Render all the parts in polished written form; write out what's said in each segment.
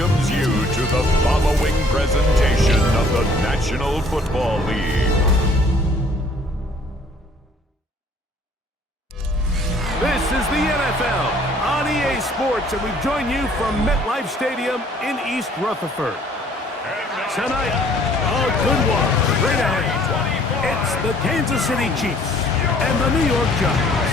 welcomes you to the following presentation of the National Football League. This is the NFL on EA Sports, and we join you from MetLife Stadium in East Rutherford. Tonight, a good one straight ahead. It's the Kansas City Chiefs and the New York Giants.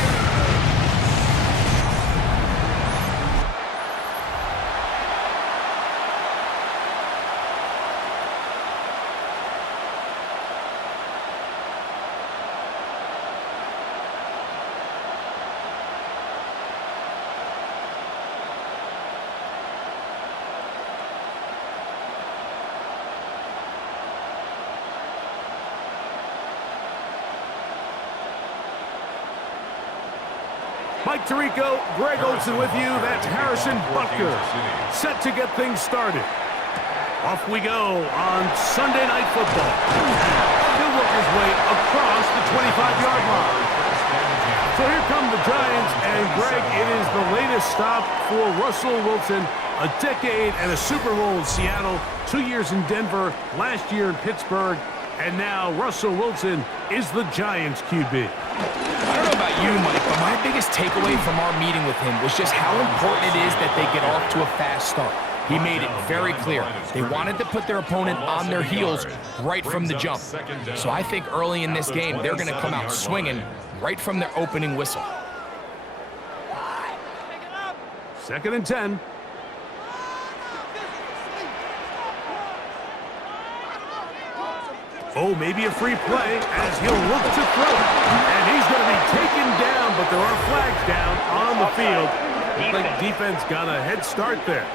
Mike Tirico, Greg Olsen with you. That's Harrison Butker, set to get things started. Off we go on Sunday Night Football. He'll work his way across the 25-yard line. So here come the Giants, and Greg, it is the latest stop for Russell Wilson. A decade and a Super Bowl in Seattle, 2 years in Denver, last year in Pittsburgh, and now Russell Wilson is the Giants QB. I don't know about you, Mike, but my biggest takeaway from our meeting with him was just how important it is that they get off to a fast start. He made it very clear. They wanted to put their opponent on their heels right from the jump. So I think early in this game, they're going to come out swinging right from their opening whistle. 2nd and 10. Oh, maybe a free play as he'll look to throw it. And he's going to be taken down, but there are flags down on the field. Looks like defense got a head start there.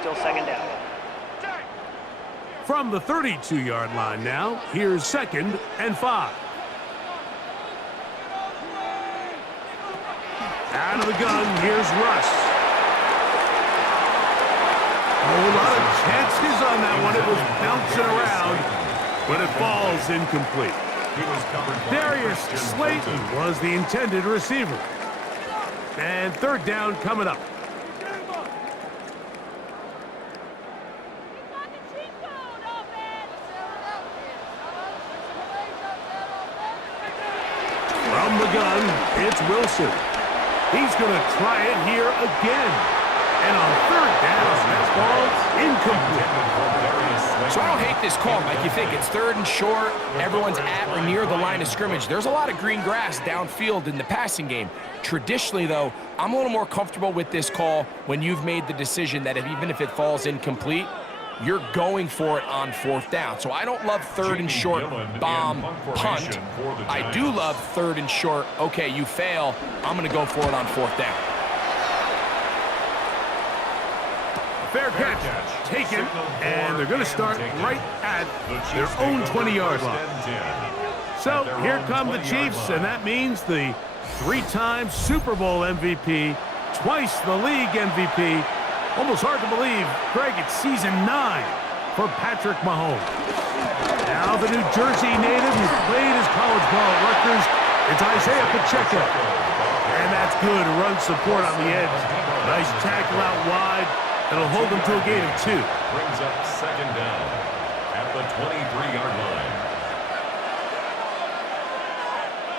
Still 2nd down. From the 32-yard line now, here's 2nd and 5. Out of the gun, here's Russ. A lot of chances on that one. It was bouncing around, but it falls incomplete. Darius Slayton was the intended receiver. And 3rd down coming up. From the gun, it's Wilson. He's going to try it here again. And on 3rd down, that ball's incomplete. So I don't hate this call, Mike. You think it's 3rd and short, everyone's at or near the line of scrimmage. There's a lot of green grass downfield in the passing game. Traditionally, though, I'm a little more comfortable with this call when you've made the decision that even if it falls incomplete, you're going for it on 4th down. So I don't love 3rd and short bomb punt. I do love 3rd and short, okay, you fail, I'm going to go for it on 4th down. Fair catch taken, and they're going to start right at their own 20-yard line. So here come the Chiefs, and that means the 3-time Super Bowl MVP, twice the league MVP. Almost hard to believe, Greg, it's season 9 for Patrick Mahomes. Now the New Jersey native who played his college ball at Rutgers, it's Isaiah Pacheco. And that's good run support on the edge. Nice tackle out wide. It'll hold them to a gain of 2. Brings up 2nd down at the 23-yard line.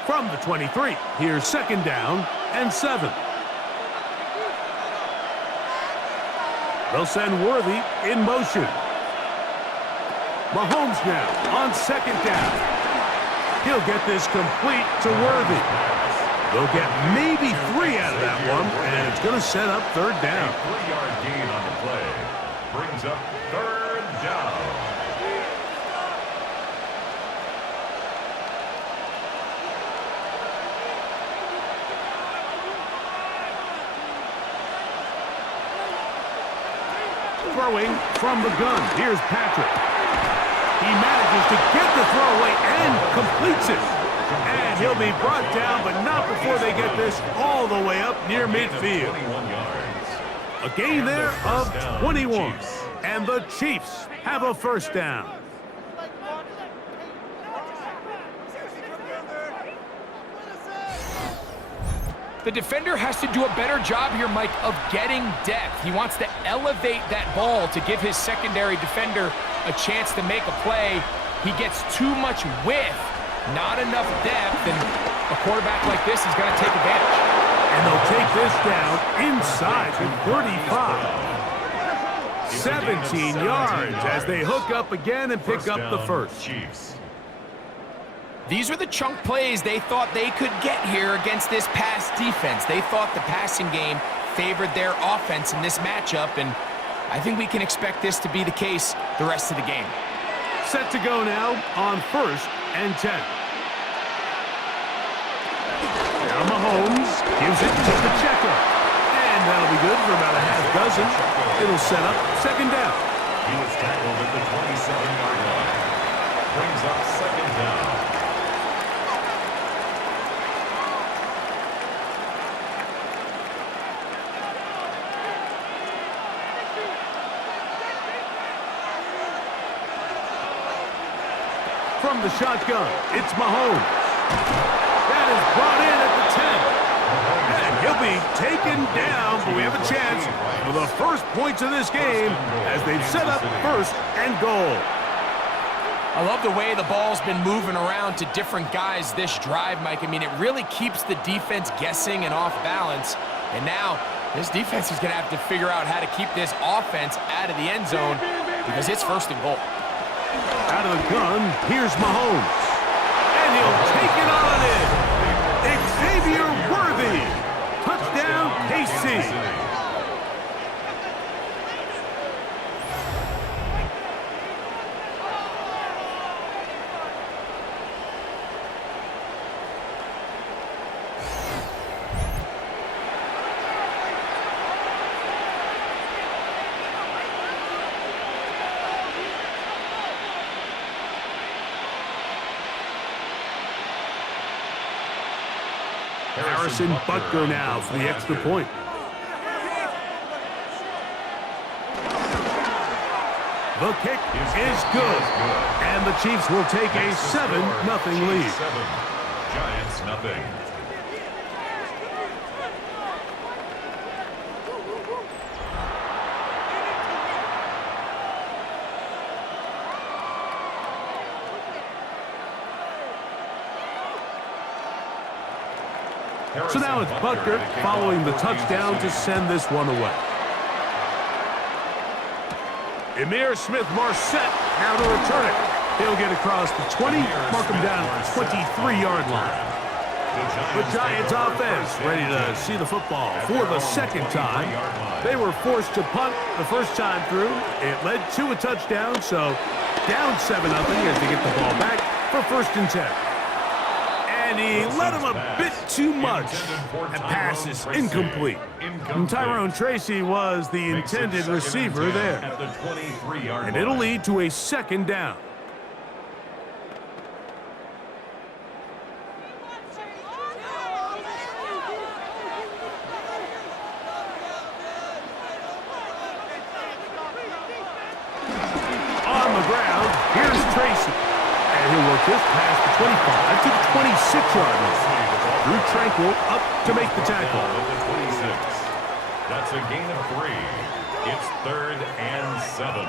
From the 23, here's 2nd down and 7. They'll send Worthy in motion. Mahomes now on 2nd down. He'll get this complete to Worthy. They'll get maybe 3 out of that one, and it's going to set up 3rd down. A 3-yard gain on the play brings up 3rd down. Throwing from the gun. Here's Patrick. He manages to get the throw away and completes it. And he'll be brought down, but not before they get this all the way up near midfield. A gain there of 21. And the Chiefs have a 1st down. The defender has to do a better job here, Mike, of getting depth. He wants to elevate that ball to give his secondary defender a chance to make a play. He gets too much width, not enough depth, and a quarterback like this is going to take advantage. And they'll take this down inside the 35. 17 yards as they hook up again and pick up the first. Chiefs. These are the chunk plays they thought they could get here against this pass defense. They thought the passing game favored their offense in this matchup, and I think we can expect this to be the case the rest of the game. Set to go now on 1st and 10. Now Mahomes gives it to Pacheco. And that'll be good for about a half dozen. It'll set up 2nd down. He was tackled at the 27-yard line. Brings up 2nd down. From the shotgun, it's Mahomes. That is brought in at the 10. And he'll be taken down, but we have a chance for the first points of this game as they've set up 1st and goal. I love the way the ball's been moving around to different guys this drive, Mike. I mean, it really keeps the defense guessing and off balance. And now this defense is going to have to figure out how to keep this offense out of the end zone because it's 1st and goal. Out of the gun, here's Mahomes. And he'll take it on in. Xavier Worthy. Touchdown, KC. Harrison Butker now for the extra point. The kick is good. And the Chiefs will take a 7-0 lead. Giants nothing. So now it's Butker following the touchdown to send this one away. Emir Smith-Marset now to return it. He'll get across the 20, mark him down at the 23-yard line. The Giants offense ready to see the football for the 2nd time. They were forced to punt the first time through. It led to a touchdown, so down 7-0 as they get the ball back for 1st and 10. And he led him a bit too much. And pass is incomplete. And Tyrone Tracy was the intended receiver there. And it'll lead to a 2nd down. On the ground, here's Tracy. And he'll work this past the 25 to the 26-yard line. Drew Tranquil up to make the tackle. That's a gain of 3. It's 3rd and 7.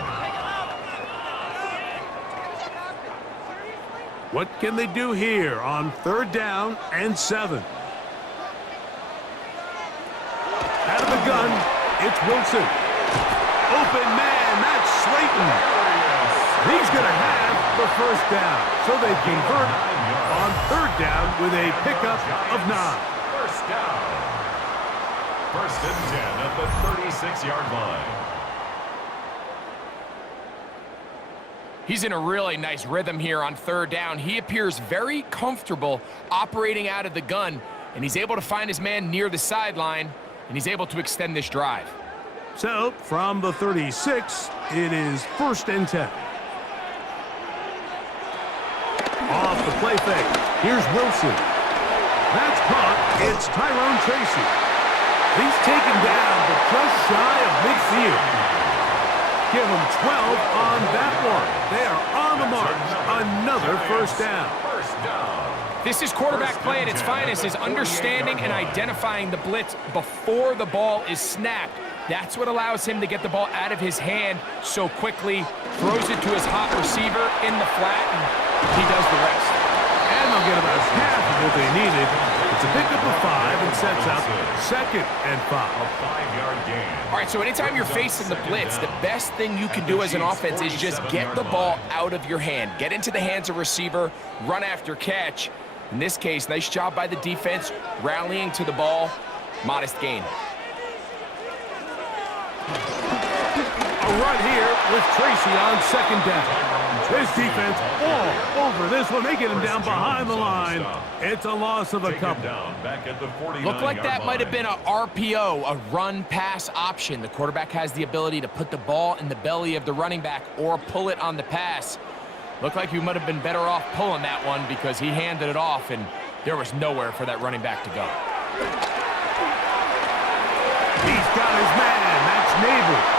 What can they do here on 3rd down and 7? Out of the gun, it's Wilson. Open man, that's Slayton. He's going to have the 1st down. So they convert on 3rd down with a pickup of 9. 1st down. 1st and 10 at the 36-yard line. He's in a really nice rhythm here on 3rd down. He appears very comfortable operating out of the gun, and he's able to find his man near the sideline, and he's able to extend this drive. So from the 36, it is 1st and 10. Off the play fake. Here's Wilson. That's caught. It's Tyrone Tracy. He's taken down, but just shy of midfield. Give him 12 on that one. They are on the mark. Another 1st down. 1st down. This is quarterback play at its finest, is understanding and identifying the blitz before the ball is snapped. That's what allows him to get the ball out of his hand so quickly, throws it to his hot receiver in the flat, and he does the rest. And they'll get about half of what they needed. It's a pickup of 5 and sets up 2nd and 5. A 5-yard gain. All right, so anytime you're facing the blitz, the best thing you can do as an offense is just get the ball out of your hand. Get into the hands of receiver, run after catch. In this case, nice job by the defense, rallying to the ball. Modest gain. A run here with Tracy on 2nd down. His defense all over this one. They get him down behind the line. It's a loss of a couple. Looked like that might have been a RPO, a run-pass option. The quarterback has the ability to put the ball in the belly of the running back or pull it on the pass. Looked like he might have been better off pulling that one because he handed it off, and there was nowhere for that running back to go. He's got his man. That's Neighbors.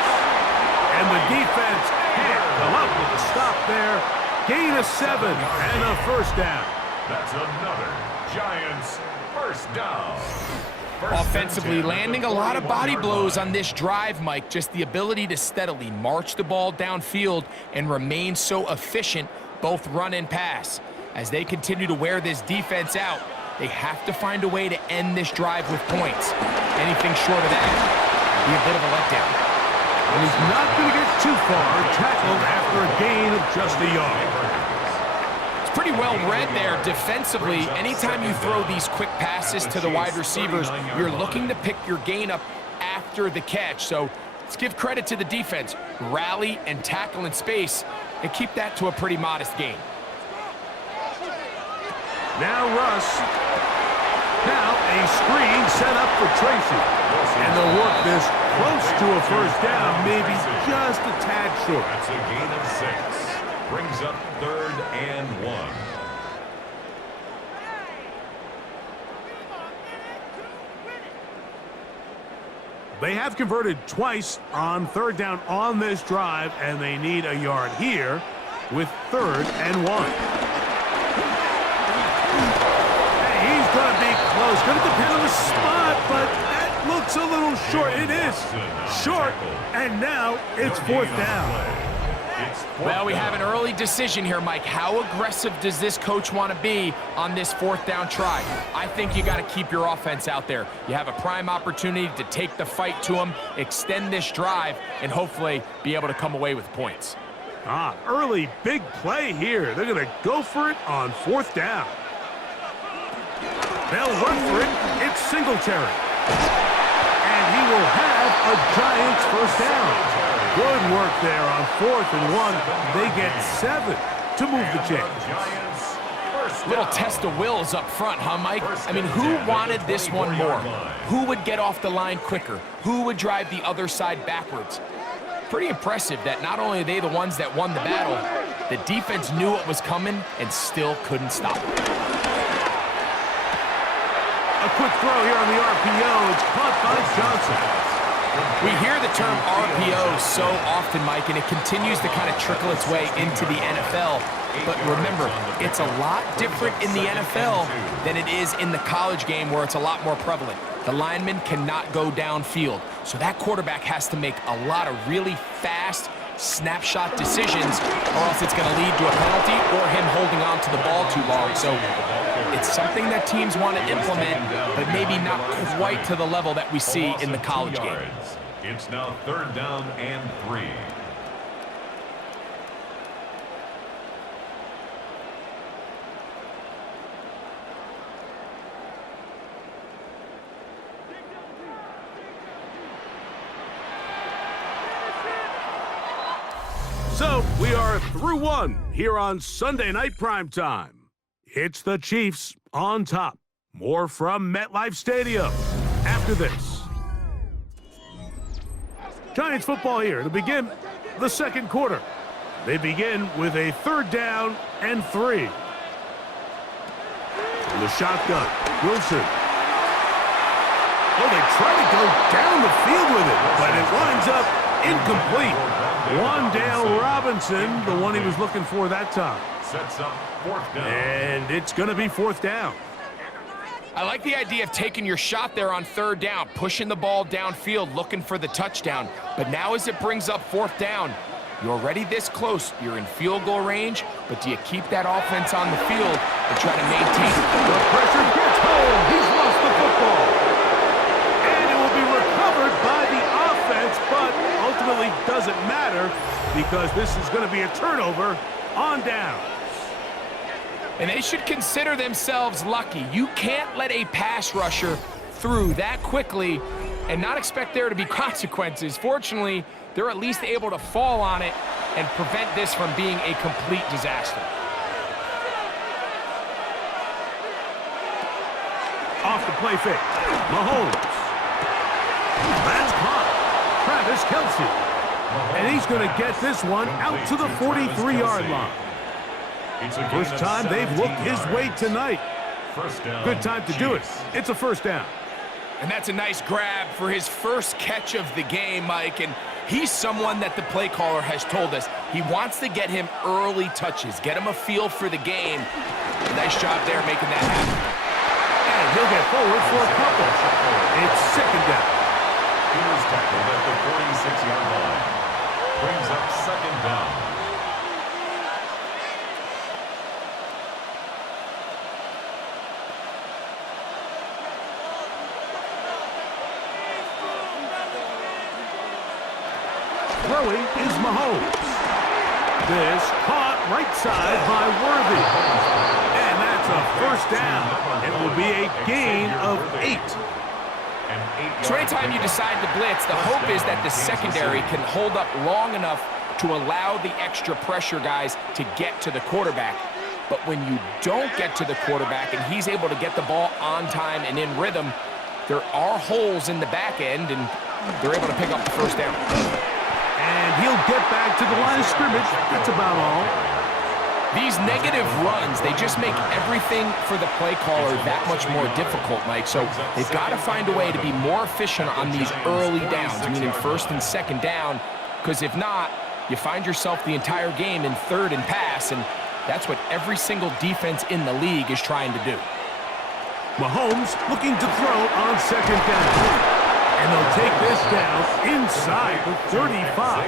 And the defense can't come up with a stop there. Gain of 7 and a 1st down. That's another Giants first down. Offensively, landing a lot of body blows on this drive, Mike. Just the ability to steadily march the ball downfield and remain so efficient, both run and pass. As they continue to wear this defense out, they have to find a way to end this drive with points. Anything short of that would be a bit of a letdown. And he's not going to get too far, tackled after a gain of just a yard. It's pretty well read there defensively. Anytime you throw these quick passes to the wide receivers, you're looking to pick your gain up after the catch. So let's give credit to the defense. Rally and tackle in space and keep that to a pretty modest gain. Now Russ. Now a screen set up for Tracy. And they'll work this close to a 1st down, maybe just a tad short. That's a gain of 6. Brings up 3rd and 1. They have converted twice on 3rd down on this drive, and they need a yard here with 3rd and 1. Hey, he's going to be close. Going to depend on the spot, but that looks a little short. It is short, and now it's 4th down. Well, we have an early decision here, Mike. How aggressive does this coach want to be on this 4th down try? I think you got to keep your offense out there. You have a prime opportunity to take the fight to them, extend this drive, and hopefully be able to come away with points. Early big play here. They're going to go for it on 4th down. They'll run for it. It's Singletary. And he will have a Giants 1st down. Good work there on 4th and 1. They get 7 to move the chains. Little test of wills up front, huh, Mike? I mean, who wanted this one more? Who would get off the line quicker? Who would drive the other side backwards? Pretty impressive that not only are they the ones that won the battle, the defense knew what was coming and still couldn't stop it. A quick throw here on the RPO. It's caught by Johnson. We hear the term RPO so often, Mike, and it continues to kind of trickle its way into the NFL. But remember, it's a lot different in the NFL than it is in the college game where it's a lot more prevalent. The lineman cannot go downfield, so that quarterback has to make a lot of really fast snapshot decisions, or else it's going to lead to a penalty or him holding on to the ball too long. So it's something that teams want to implement, but maybe not quite to the level that we see in the college game. It's now 3rd down and 3. So we are through one here on Sunday Night Primetime. It's the Chiefs on top. More from MetLife Stadium after this. Giants football here to begin the 2nd quarter. They begin with a 3rd down and 3. From the shotgun, Wilson. Oh, they try to go down the field with it, but it winds up incomplete. One down, Robinson, the one he was looking for that time. sets up fourth down. And it's going to be fourth down. I like the idea of taking your shot there on third down, pushing the ball downfield, looking for the touchdown. But now as it brings up fourth down, you're already this close. You're in field goal range, but do you keep that offense on the field and try to maintain? The pressure gets home. He's lost the football. And it will be recovered by the offense, but ultimately doesn't matter because this is going to be a turnover on down. And they should consider themselves lucky. You can't let a pass rusher through that quickly and not expect there to be consequences. Fortunately, they're at least able to fall on it and prevent this from being a complete disaster. Off the play fake. Mahomes. That's caught. Travis Kelce. And he's going to get this one out to the 43-yard line. First time they've looked his way tonight. Good time to do it. It's a first down. And that's a nice grab for his first catch of the game, Mike. And he's someone that the play caller has told us he wants to get him early touches, get him a feel for the game. Nice job there making that happen. And he'll get forward for a couple. It's second down. He was tackled at the 46-yard line. Brings up second down. Throwing is Mahomes. This caught right side by Worthy. And that's a first down. It will be a gain of 8. So anytime you decide to blitz, the hope is that the secondary can hold up long enough to allow the extra pressure guys to get to the quarterback. But when you don't get to the quarterback and he's able to get the ball on time and in rhythm, there are holes in the back end, and they're able to pick up the first down. And he'll get back to the line of scrimmage. That's about all. These negative runs, they just make everything for the play caller that much more difficult, Mike. So they've got to find a way to be more efficient on these early downs, meaning first and second down, because if not, you find yourself the entire game in third and pass, and that's what every single defense in the league is trying to do. Mahomes looking to throw on second down. And they'll take this down inside the 35.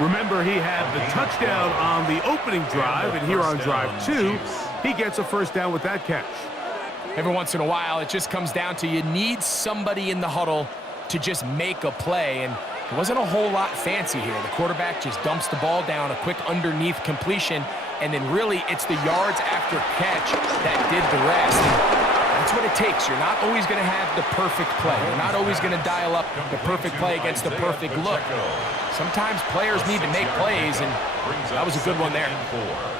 Remember, he had the touchdown on the opening drive, and here on drive 2, he gets a first down with that catch. Every once in a while, it just comes down to you need somebody in the huddle to just make a play, and it wasn't a whole lot fancy here. The quarterback just dumps the ball down, a quick underneath completion, and then really it's the yards after catch that did the rest. That's what it takes. You're not always going to have the perfect play. You're not always going to dial up the perfect play against the perfect look. Sometimes players need to make plays, and that was a good one there.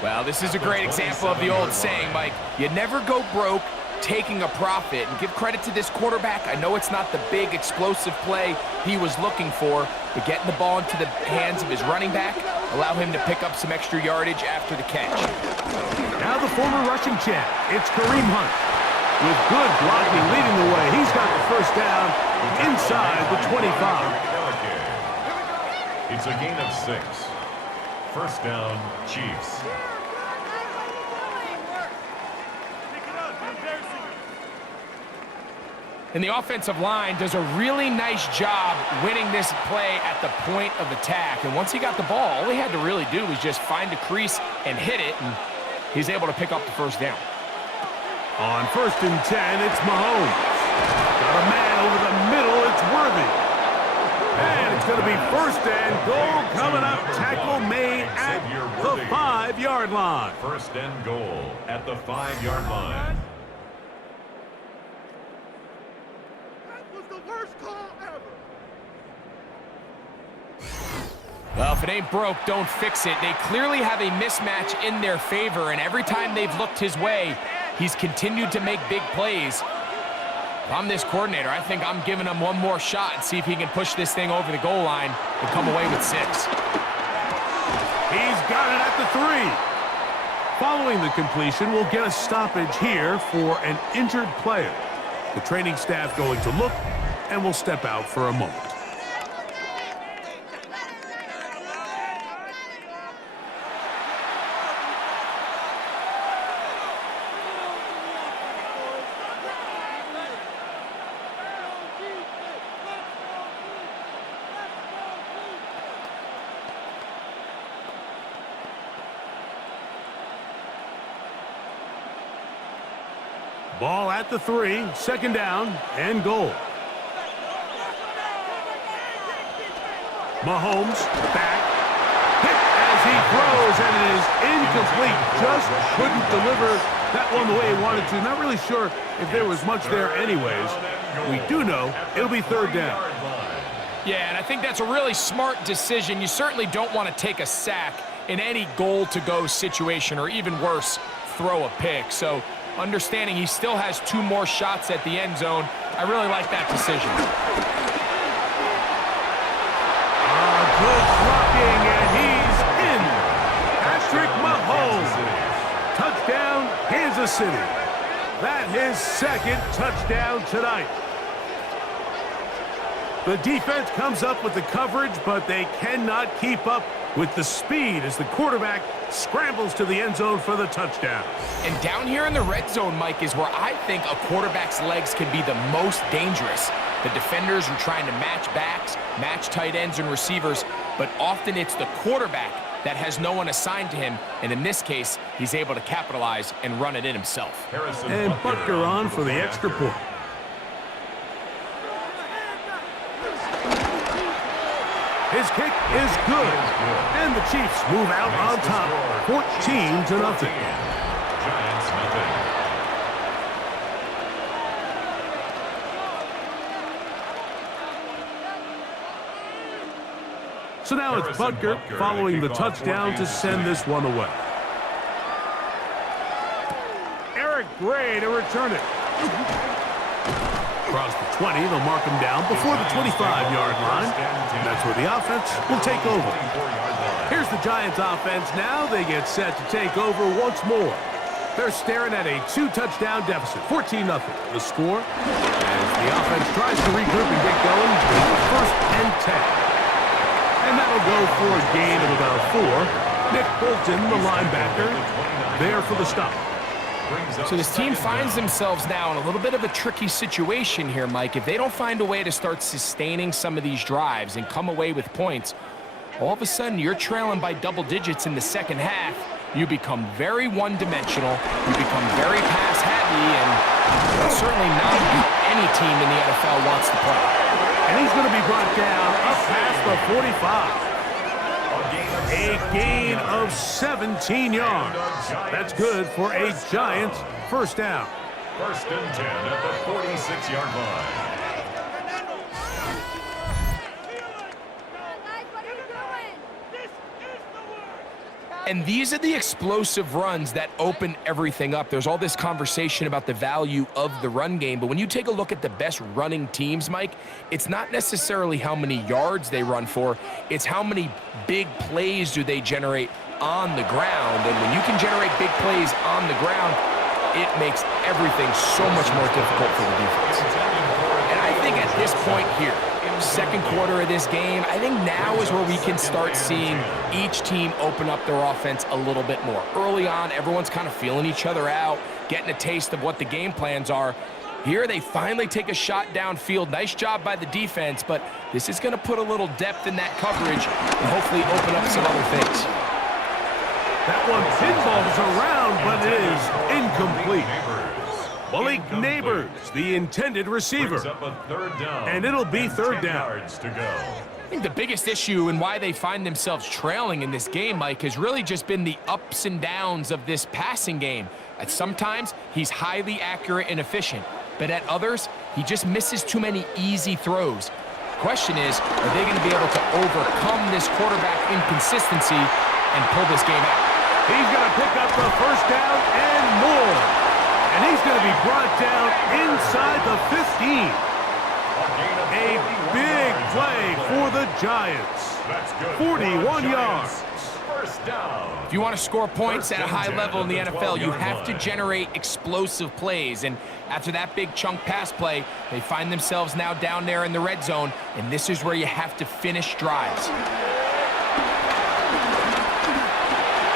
Well, this is a great example of the old saying, Mike, you never go broke taking a profit. And give credit to this quarterback. I know it's not the big explosive play he was looking for, but getting the ball into the hands of his running back allow him to pick up some extra yardage after the catch. Now the former rushing champ, it's Kareem Hunt. With good blocking leading the way, he's got the first down inside the 25. It's a gain of 6. First down, Chiefs. And the offensive line does a really nice job winning this play at the point of attack. And once he got the ball, all he had to really do was just find a crease and hit it, and he's able to pick up the first down. On first and 10, it's Mahomes. Got a man over the middle, it's Worthy. And it's going to be first and goal coming up. Tackle made at the 5-yard line. First and goal at the 5-yard line. That was the worst call ever. Well, if it ain't broke, don't fix it. They clearly have a mismatch in their favor, and every time they've looked his way, he's continued to make big plays. If I'm this coordinator, I think I'm giving him one more shot and see if he can push this thing over the goal line and come away with 6. He's got it at the 3. Following the completion, we'll get a stoppage here for an injured player. The training staff going to look, and we'll step out for a moment. Ball at the 3, second down and goal. Mahomes back. Hit as he throws, and it is incomplete. Just couldn't deliver that one the way he wanted to. Not really sure if there was much there anyways. We do know it'll be third down. Yeah, and I think that's a really smart decision. You certainly don't want to take a sack in any goal-to-go situation, or even worse, throw a pick. So understanding he still has 2 more shots at the end zone, I really like that decision. Good blocking, and he's in. Patrick Mahomes. Touchdown, Kansas City. That his second touchdown tonight. The defense comes up with the coverage, but they cannot keep up with the speed as the quarterback scrambles to the end zone for the touchdown. And down here in the red zone, Mike, is where I think a quarterback's legs can be the most dangerous. The defenders are trying to match backs, match tight ends and receivers, but often it's the quarterback that has no one assigned to him, and in this case, he's able to capitalize and run it in himself. And Butker on for the extra point. His kick is good, and the Chiefs move out on top, 14-0. So now it's Butker following the touchdown to send this one away. Eric Gray to return it. Across the 20, they'll mark him down before the 25-yard line. And that's where the offense will take over. Here's the Giants offense now. They get set to take over once more. They're staring at a 2-touchdown deficit, 14-0. The score as the offense tries to regroup and get going. First and 10. And that'll go for a gain of about 4. Nick Bolton, the linebacker, there for the stop. So this team finds themselves now in a little bit of a tricky situation here, Mike. If they don't find a way to start sustaining some of these drives and come away with points, all of a sudden you're trailing by double digits in the second half. You become very one-dimensional. You become very pass-heavy, and that's certainly not any team in the NFL wants to play. And he's going to be brought down up past the 45. A gain of 17 yards. That's good for a Giants first down. First and 10 at the 46-yard line. And these are the explosive runs that open everything up. There's all this conversation about the value of the run game, but when you take a look at the best running teams, Mike, it's not necessarily how many yards they run for, it's how many big plays do they generate on the ground. And when you can generate big plays on the ground, it makes everything so much more difficult for the defense. And I think at this point here, second quarter of this game, I think now is where we can start seeing each team open up their offense a little bit more. Early on, everyone's kind of feeling each other out, getting a taste of what the game plans are. Here, they finally take a shot downfield. Nice job by the defense, but this is going to put a little depth in that coverage and hopefully open up some other things. That one pinballs around, but it is incomplete. Malik Neighbors, the intended receiver. And it'll be third down. I think the biggest issue and why they find themselves trailing in this game, Mike, has really just been the ups and downs of this passing game. At sometimes, he's highly accurate and efficient, but at others, he just misses too many easy throws. Question is, are they going to be able to overcome this quarterback inconsistency and pull this game out? He's going to pick up the first down and more. And he's going to be brought down inside the 15. A big play for the Giants. 41 yards. If you want to score points at a high level in the NFL, you have to generate explosive plays. And after that big chunk pass play, they find themselves now down there in the red zone, and this is where you have to finish drives.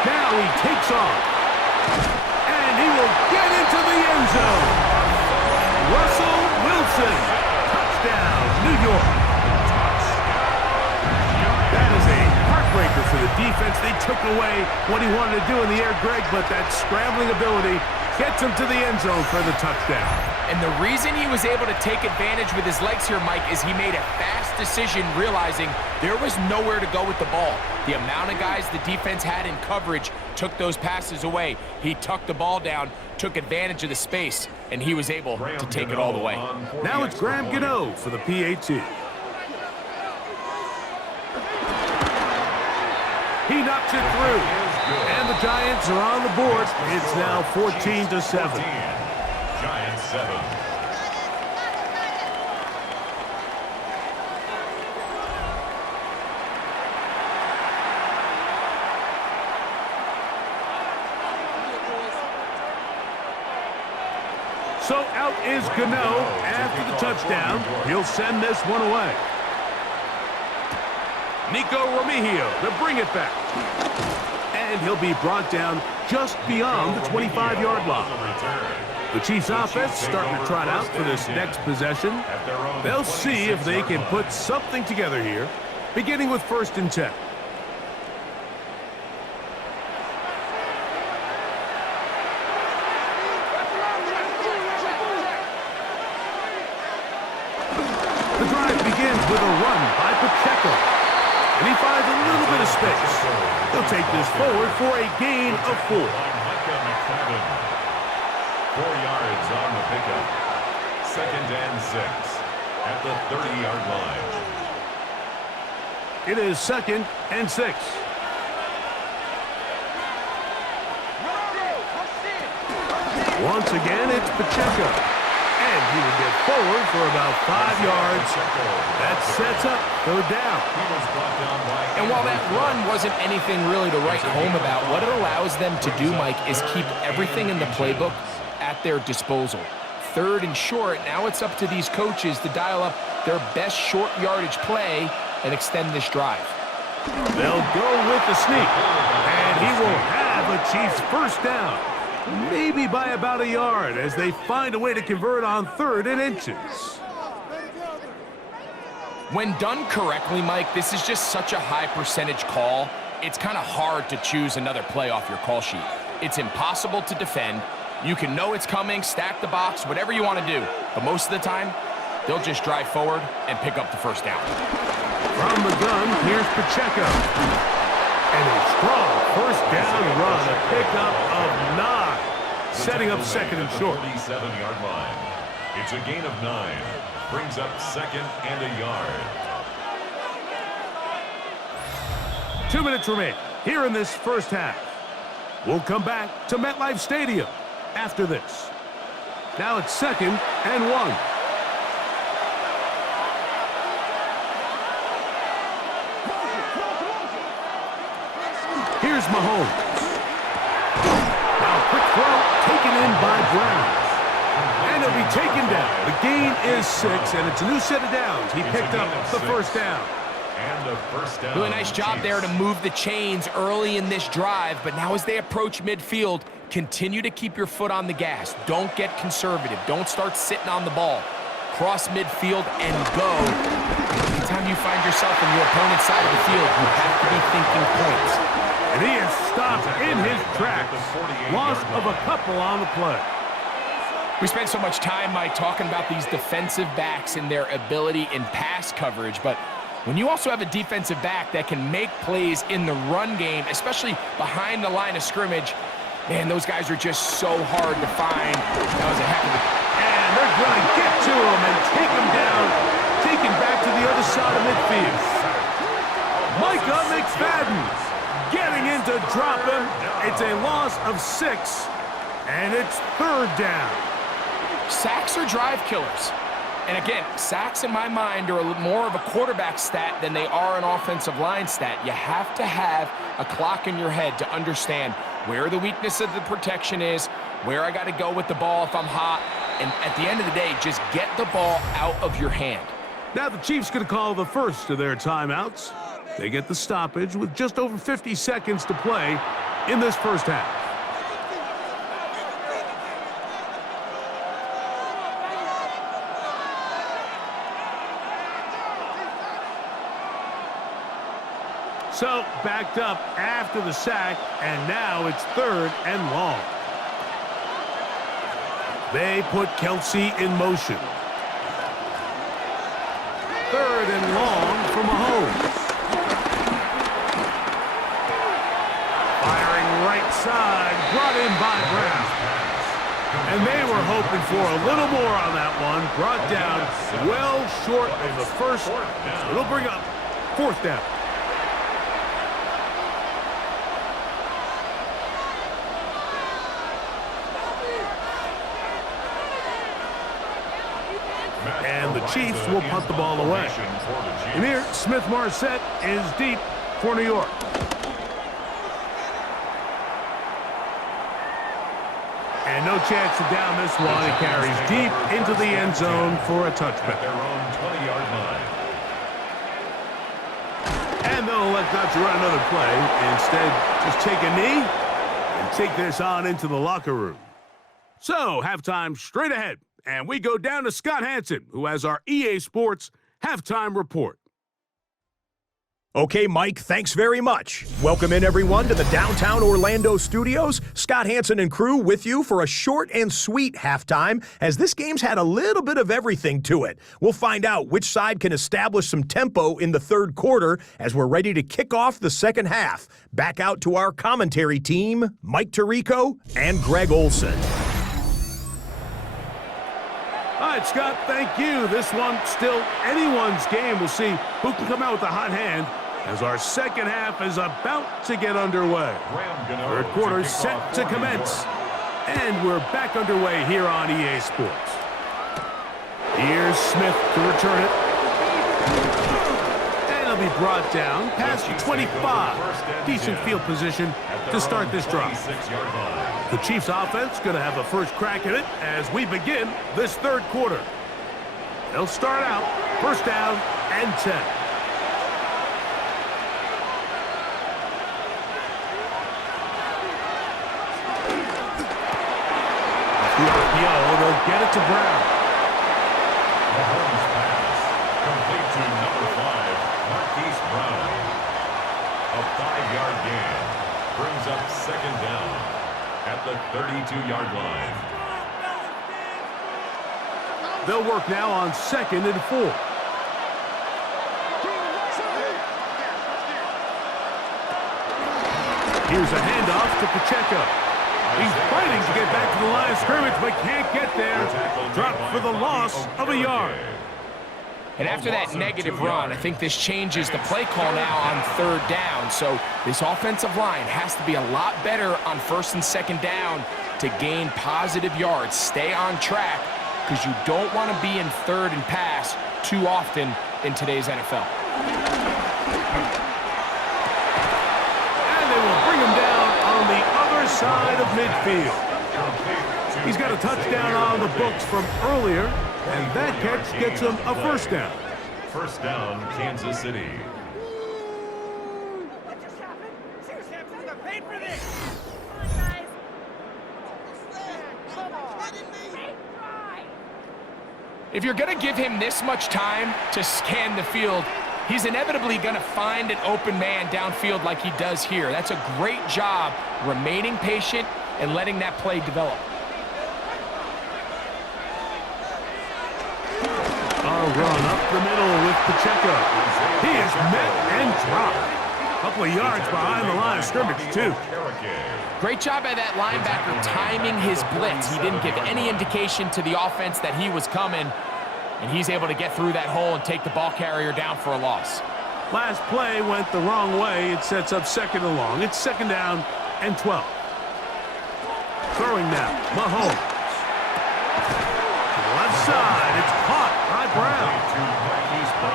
Now he takes off. And he will get into the end zone. Russell Wilson. Touchdown, New York. That is a heartbreaker for the defense. They took away what he wanted to do in the air, Greg, but that scrambling ability Gets him to the end zone for the touchdown. And the reason he was able to take advantage with his legs here, Mike, is he made a fast decision realizing there was nowhere to go with the ball. The amount of guys the defense had in coverage took those passes away. He tucked the ball down, took advantage of the space, and he was able to take it all the way. Now it's Graham Gano for the PAT. He knocks it through. And the Giants are on the board. It's now 14-7. Giants 7. So out is Gano after the touchdown. He'll send this one away. Nico Remigio to bring it back. And he'll be brought down just beyond the 25-yard line. The Chiefs offense starting to trot out for this next possession. They'll see if they can put something together here, beginning with 1st and 10. The drive begins with a run by Pacheco. And he finds a little bit of space. He'll take this forward for a gain of 4. 4 yards on the pickup. 2nd and 6 at the 30-yard line. It is 2nd and 6. Once again, it's Pacheco. And he will get forward for about 5 yards. That sets up 3rd down. And while that run wasn't anything really to write home about, what it allows them to do, Mike, is keep everything in the playbook at their disposal. 3rd and short, now it's up to these coaches to dial up their best short yardage play and extend this drive. They'll go with the sneak. And he will have a Chiefs 1st down. Maybe by about a yard as they find a way to convert on 3rd and inches. When done correctly, Mike, this is just such a high percentage call. It's kind of hard to choose another play off your call sheet. It's impossible to defend. You can know it's coming, stack the box, whatever you want to do. But most of the time, they'll just drive forward and pick up the 1st down. From the gun, here's Pacheco. And a strong 1st down run, a pickup of 9. Setting up 2nd and short. 37-yard line. It's a gain of 9. Brings up 2nd and a yard. 2 minutes remain here in this 1st half. We'll come back to MetLife Stadium after this. Now it's 2nd and 1. Here's Mahomes. Now quick throw taken in by Brown. And he'll be taken down. The gain is 6, and it's a new set of downs. He picked up the 1st down. And a 1st down. Really nice job there to move the chains early in this drive, but now as they approach midfield, continue to keep your foot on the gas. Don't get conservative. Don't start sitting on the ball. Cross midfield and go. Anytime you find yourself on your opponent's side of the field, you have to be thinking points. And he is stopped in his tracks. Loss of a couple on the play. We spent so much time, Mike, talking about these defensive backs and their ability in pass coverage, but when you also have a defensive back that can make plays in the run game, especially behind the line of scrimmage, man, those guys are just so hard to find. That was a heck of a... And they're going to get to him and take him down, taken back to the other side of midfield. Micah McFadden getting in to drop him. It's a loss of 6, and it's 3rd down. Sacks are drive killers. And again, sacks in my mind are more of a quarterback stat than they are an offensive line stat. You have to have a clock in your head to understand where the weakness of the protection is, where I got to go with the ball if I'm hot, and at the end of the day, just get the ball out of your hand. Now the Chiefs going to call the first of their timeouts. They get the stoppage with just over 50 seconds to play in this 1st half. So backed up after the sack, and now it's 3rd and long. They put Kelsey in motion. 3rd and long for Mahomes. Firing right side, brought in by Brown. And they were hoping for a little more on that one. Brought down well short of the first. So it'll bring up 4th down. And the Chiefs will punt the ball away. And here, Smith-Marset is deep for New York. And no chance to down this one. It carries deep into the end zone for a touchback. Their own 20-yard line. And they'll elect not to run another play. Instead, just take a knee and take this on into the locker room. So, halftime straight ahead. And we go down to Scott Hansen, who has our EA Sports halftime report. Okay, Mike, thanks very much. Welcome in, everyone, to the downtown Orlando studios. Scott Hansen and crew with you for a short and sweet halftime, as this game's had a little bit of everything to it. We'll find out which side can establish some tempo in the 3rd quarter as we're ready to kick off the 2nd half. Back out to our commentary team, Mike Tirico and Greg Olson. All right, Scott, thank you. This one still anyone's game. We'll see who can come out with a hot hand as our 2nd half is about to get underway. 3rd quarter set to commence. And we're back underway here on EA Sports. Here's Smith to return it. And it'll be brought down past the 25. Decent field position to start this drive. The Chiefs offense going to have a first crack at it as we begin this 3rd quarter. They'll start out 1st down and 10. The RPO, they'll get it to Brown. Mahomes pass. Complete to number 5, Marquise Brown. A 5-yard gain. Brings up 2nd down at the 32-yard line. They'll work now on 2nd and 4. Here's a handoff to Pacheco. He's fighting to get back to the line of scrimmage, but can't get there. Dropped for the loss of a yard. And after that negative run, I think this changes the play call now on 3rd down. So this offensive line has to be a lot better on 1st and 2nd down to gain positive yards. Stay on track because you don't want to be in 3rd and pass too often in today's NFL. And they will bring him down on the other side of midfield. He's got a touchdown on the books from earlier. And that catch gets him a 1st down. 1st down, Kansas City. What just happened? Seriously, I'm gonna pay for this! Come on, guys! If you're going to give him this much time to scan the field, he's inevitably going to find an open man downfield like he does here. That's a great job remaining patient and letting that play develop. Run up the middle with Pacheco. He is met and dropped. A couple of yards behind the line of scrimmage, too. Great job by that linebacker timing his blitz. He didn't give any indication to the offense that he was coming, and he's able to get through that hole and take the ball carrier down for a loss. Last play went the wrong way. It sets up 2nd and long. It's 2nd down and 12. Throwing now, Mahomes. To the left side, it's caught by Brown.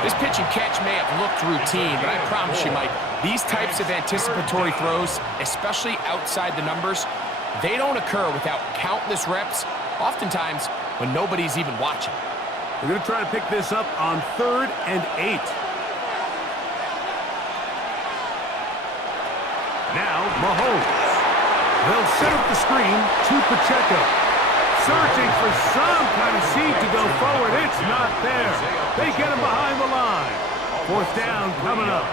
This pitch and catch may have looked routine, but I promise you, Mike, these types of anticipatory throws, especially outside the numbers, they don't occur without countless reps, oftentimes when nobody's even watching. We're going to try to pick this up on 3rd and 8. Now, Mahomes. They'll set up the screen to Pacheco. Searching for some kind of seed to go forward. It's not there. They get him behind the line. 4th down coming up.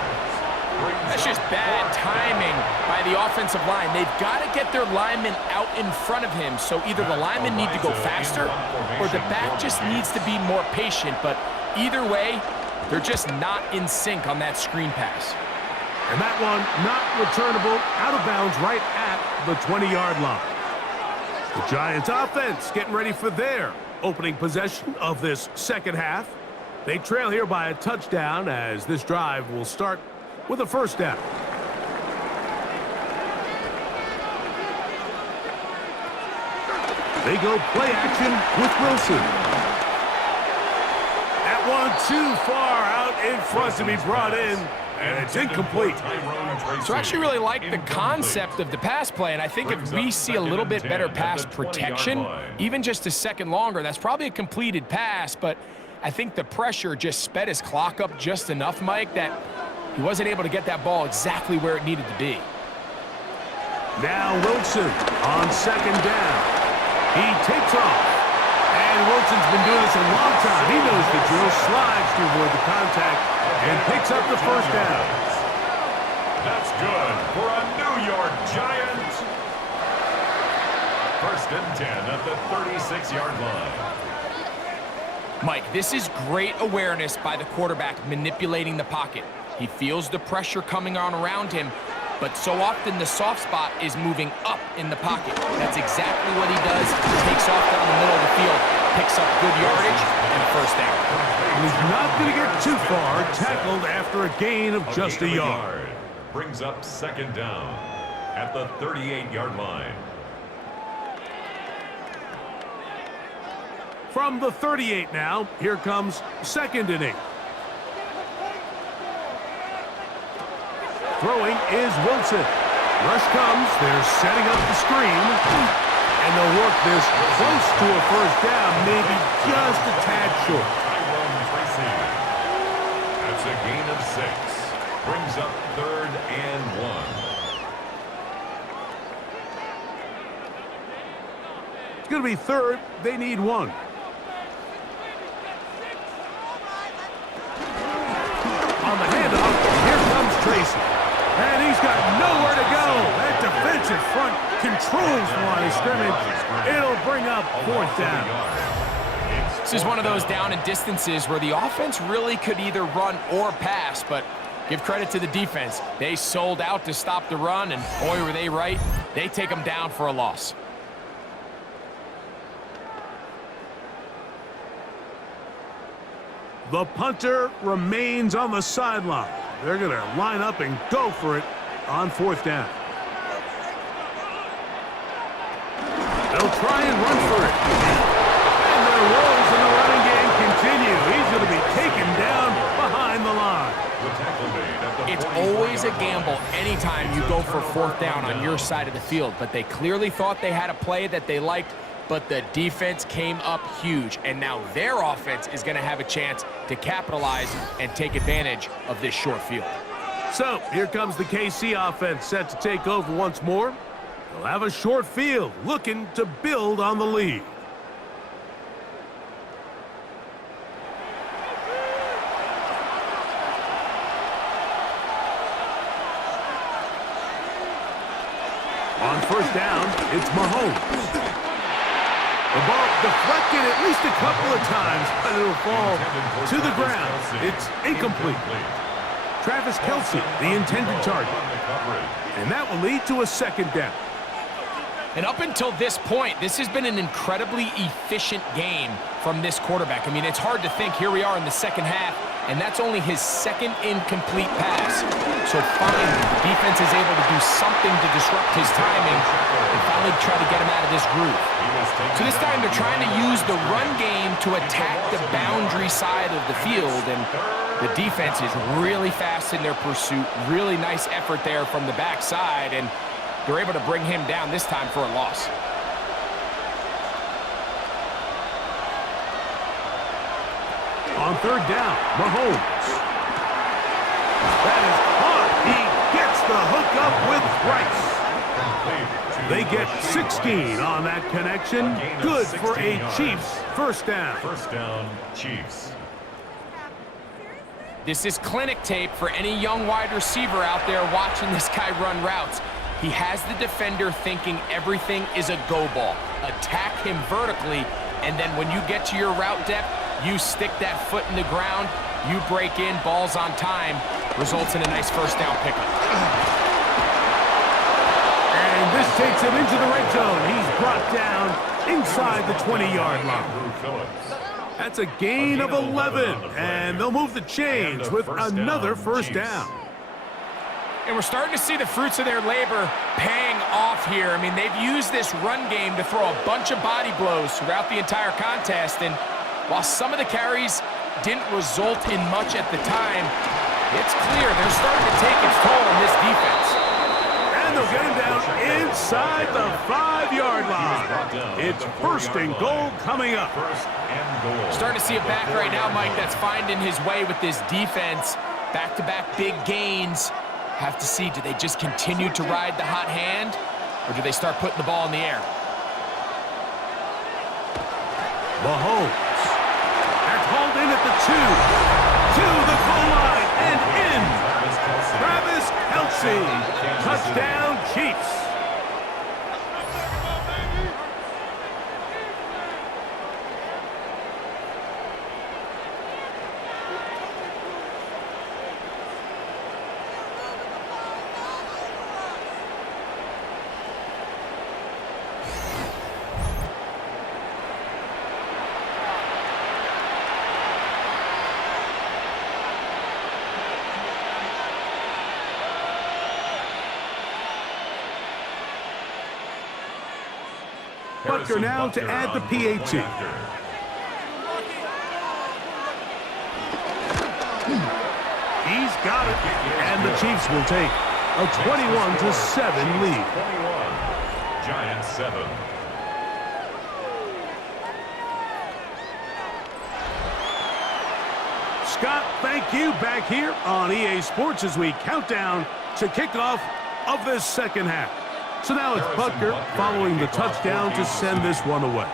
That's just bad timing by the offensive line. They've got to get their linemen out in front of him, so either the linemen need to go faster or the back just needs to be more patient. But either way, they're just not in sync on that screen pass. And that one not returnable, out of bounds right at the 20-yard line. The Giants offense getting ready for their opening possession of this second half. They trail here by a touchdown as this drive will start with a first down. They go play action with Wilson. That one too far out in front to be brought in, and it's incomplete. So I actually really like the concept of the pass play, and I think if we see a little bit better pass protection, even just a second longer, that's probably a completed pass, but I think the pressure just sped his clock up just enough, Mike, that he wasn't able to get that ball exactly where it needed to be. Now Wilson on second down. He takes off. And Wilson's been doing this a long time. He knows the drill, slides to avoid the contact, and picks up the first down. That's good for a New York Giant. First and 10 at the 36-yard line. Mike, this is great awareness by the quarterback manipulating the pocket. He feels the pressure coming on around him, but so often the soft spot is moving up in the pocket. That's exactly what he does. He takes off down the middle of the field, picks up good yardage, and a first down. And he's not going to get too far, tackled after a gain of just a yard. Brings up second down at the 38-yard line. From the 38 now, here comes second and 8. Throwing is Wilson. Rush comes. They're setting up the screen. And they'll work this close to a first down, maybe just a tad short. That's a gain of 6. Brings up third and 1. It's going to be third. They need 1. On the handoff, here comes Tracy. And he's got nowhere to go. That defensive front controls the line of scrimmage. It'll bring up fourth down. This is one of those down and distances where the offense really could either run or pass, but give credit to the defense. They sold out to stop the run, and boy, were they right. They take them down for a loss. The punter remains on the sideline. They're going to line up and go for it on fourth down. They'll try and run for it. And their woes in the running game continue. He's going to be taken down behind the line. It's always a gamble anytime you go for fourth down on your side of the field, but they clearly thought they had a play that they liked, but the defense came up huge, and now their offense is going to have a chance to capitalize and take advantage of this short field. So here comes the KC offense set to take over once more. They'll have a short field looking to build on the lead. On first down, it's Mahomes. The ball deflected at least a couple of times, but it'll fall to the ground. It's incomplete. Travis Kelce, the intended target. And that will lead to a second down. And up until this point, this has been an incredibly efficient game from this quarterback. I mean, it's hard to think. Here we are in the second half, and that's only his second incomplete pass. So finally, the defense is able to do something to disrupt his timing and finally try to get him out of this groove. So this time they're trying to use the run game to attack the boundary side of the field, and the defense is really fast in their pursuit. Really nice effort there from the backside, and they're able to bring him down this time for a loss. On third down, Mahomes. That is caught. He gets the hookup with Rice. They get 16 on that connection. Good for a Chiefs first down. First down, Chiefs. This is clinic tape for any young wide receiver out there watching this guy run routes. He has the defender thinking everything is a go ball. Attack him vertically, and then when you get to your route depth, you stick that foot in the ground, you break in, balls on time, results in a nice first down pickup. And this takes him into the red zone. He's brought down inside the 20-yard line. That's a gain of 11, and they'll move the chains with another first down. And we're starting to see the fruits of their labor paying off here. I mean, they've used this run game to throw a bunch of body blows throughout the entire contest, and while some of the carries didn't result in much at the time, it's clear they're starting to take its toll on this defense. And they'll get him down inside the 5-yard line. It's first and goal coming up. Starting to see a back right now, Mike, that's finding his way with this defense. Back-to-back big gains. Have to see, do they just continue to ride the hot hand, or do they start putting the ball in the air? Mahomes. That's hauled in at the 2. To the goal line and in. Travis Kelce. Touchdown, Chiefs. Butker now to add the PAT. He's got it, and the Chiefs will take a 21-7 lead. 21, Giants 7. Scott, thank you. Back here on EA Sports as we count down to kickoff of this second half. So now it's Butker following the touchdown to send this one away.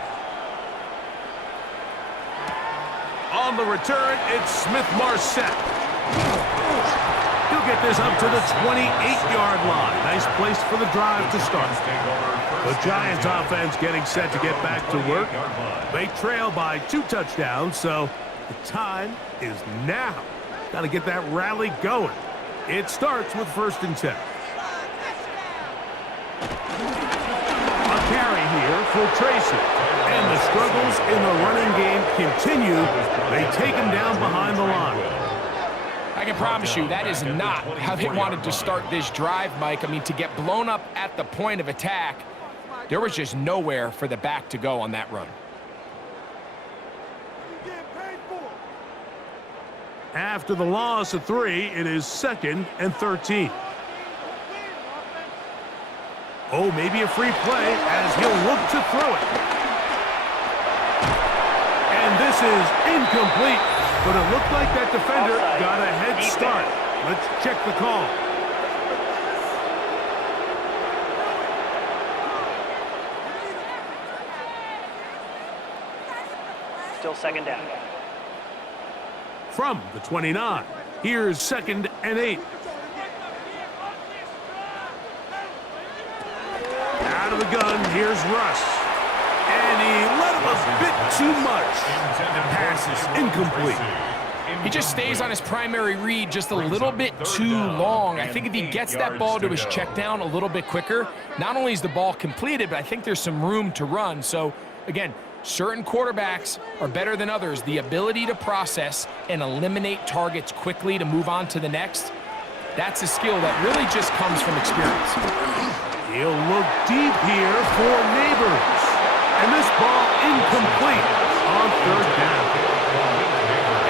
On the return, it's Smith-Marset. He'll get this up to the 28-yard line. Nice place for the drive to start. The Giants offense getting set to get back to work. They trail by 2 touchdowns, so the time is now. Got to get that rally going. It starts with 1st and 10. A carry here for Tracy. And the struggles in the running game continue. They take him down behind the line. I can promise you that is not how they wanted to start this drive, Mike. I mean, to get blown up at the point of attack, there was just nowhere for the back to go on that run. After the loss of 3, it is 2nd and 13. Oh, maybe a free play as he'll look to throw it. And this is incomplete, but it looked like that defender got a head start. Let's check the call. Still 2nd down. From the 29, here's 2nd and 8. Out of the gun, here's Russ. And he let him a bit too much. The pass is incomplete. He just stays on his primary read just a little bit too long. I think if he gets that ball to his check down a little bit quicker, not only is the ball completed, but I think there's some room to run. So, again, certain quarterbacks are better than others. The ability to process and eliminate targets quickly to move on to the next, that's a skill that really just comes from experience. He'll look deep here for Neighbors. And this ball incomplete on 3rd down.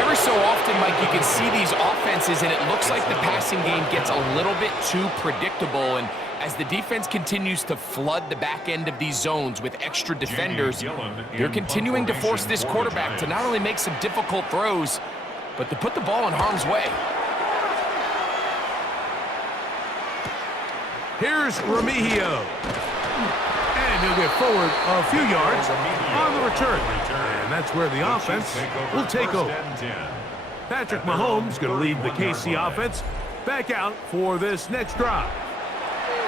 Every so often, Mike, you can see these offenses, and it looks like the passing game gets a little bit too predictable. And as the defense continues to flood the back end of these zones with extra defenders, they're continuing to force this quarterback to not only make some difficult throws, but to put the ball in harm's way. Here's Remigio. And he'll get forward a few yards on the return. And that's where the offense will take over. Patrick Mahomes going to lead the KC offense back out for this next drive.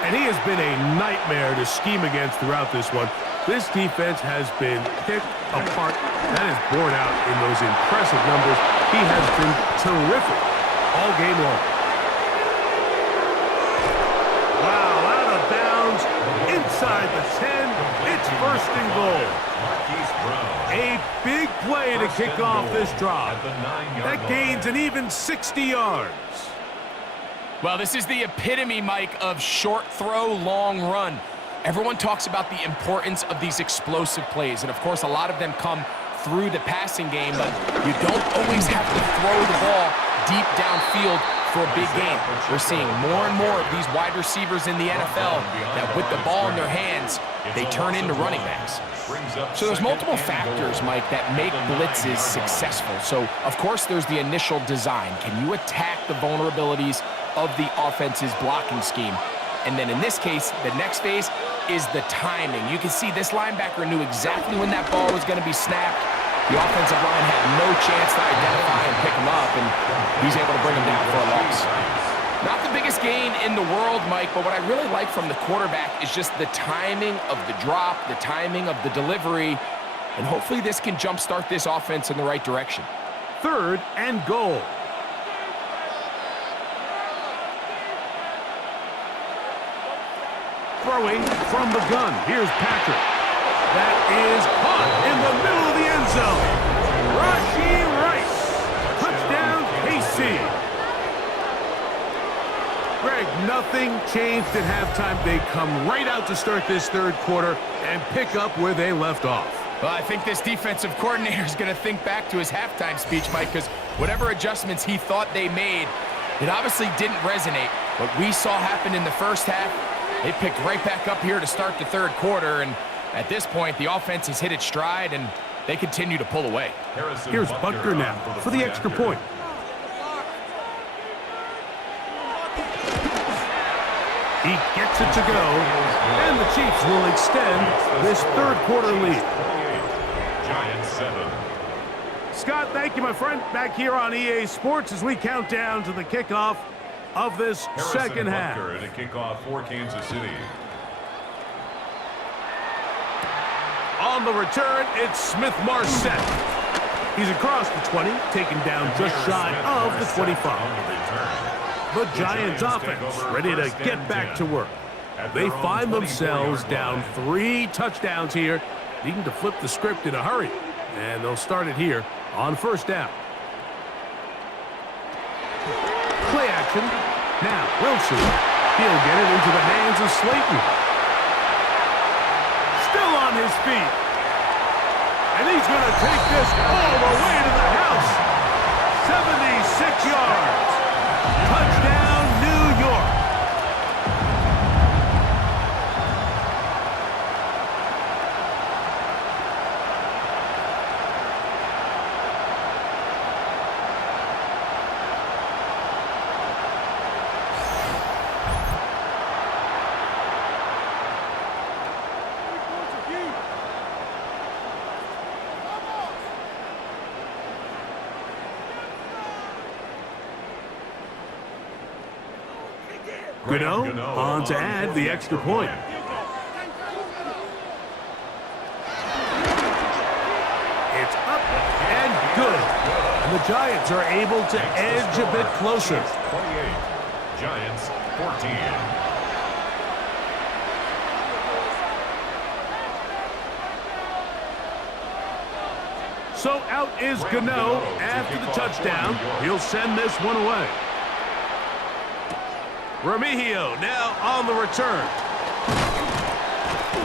And he has been a nightmare to scheme against throughout this one. This defense has been picked apart. That is borne out in those impressive numbers. He has been terrific all game long. Wow, out of bounds, inside the 10. It's first and goal. A big play to kick off this drive. That gains an even 60 yards. Well, this is the epitome, Mike, of short throw, long run. Everyone talks about the importance of these explosive plays, and of course a lot of them come through the passing game, but you don't always have to throw the ball deep downfield for a big game. We're seeing more and more of these wide receivers in the NFL that with the ball in their hands, they turn into running backs. So there's multiple factors, Mike, that make blitzes successful. So, of course, there's the initial design. Can you attack the vulnerabilities of the offense's blocking scheme? And then in this case, the next phase is the timing. You can see this linebacker knew exactly when that ball was going to be snapped. The offensive line had no chance to identify and pick him up, and he's able to bring him down for a loss. Not the biggest gain in the world, Mike, but what I really like from the quarterback is just the timing of the drop, the timing of the delivery, and hopefully this can jumpstart this offense in the right direction. Third and goal. Throwing from the gun. Here's Patrick. That is caught in the middle of the end zone. Rashee Rice. Touchdown, KC. Greg, nothing changed at halftime. They come right out to start this third quarter and pick up where they left off. Well, I think this defensive coordinator is going to think back to his halftime speech, Mike, because whatever adjustments he thought they made, it obviously didn't resonate. What we saw happen in the first half, they picked right back up here to start the third quarter, and at this point, the offense has hit its stride, and they continue to pull away. Here's Butker now for the extra point. He gets it to go, and the Chiefs will extend this third quarter lead. Giants 7. Scott, thank you, my friend. Back here on EA Sports as we count down to the kickoff of this second half. Butker to kick off for Kansas City. On the return, it's Smith-Marset. He's across the 20, taken down just shy of the 25. The Giants offense ready to get back to work. They find themselves down 3 touchdowns here, needing to flip the script in a hurry. And they'll start it here on first down. Play action. Now Wilson. He'll get it into the hands of Slayton. Still on his feet. And he's going to take this all the way to the house. 76 yards. Touchdown, New York. Gano on to add the extra point. It's up and good. And the Giants are able to edge a bit closer. 28. Giants 14. So out is Gano after the touchdown. He'll send this one away. Remigio now on the return.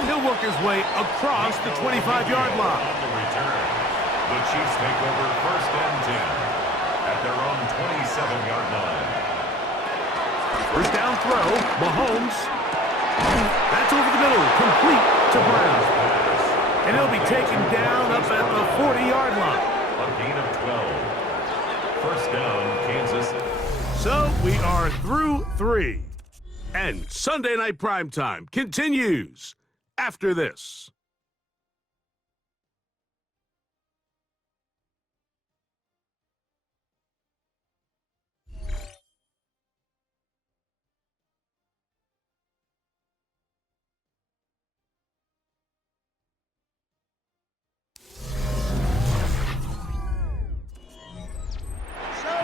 He'll work his way across the 25-yard line. On the return, the Chiefs take over first and 10 at their own 27-yard line. First down throw, Mahomes. That's over the middle, complete to Brown. And he'll be taken down up at the 40-yard line. A gain of 12. First down, Kansas. So we are through 3. And Sunday Night Primetime continues after this.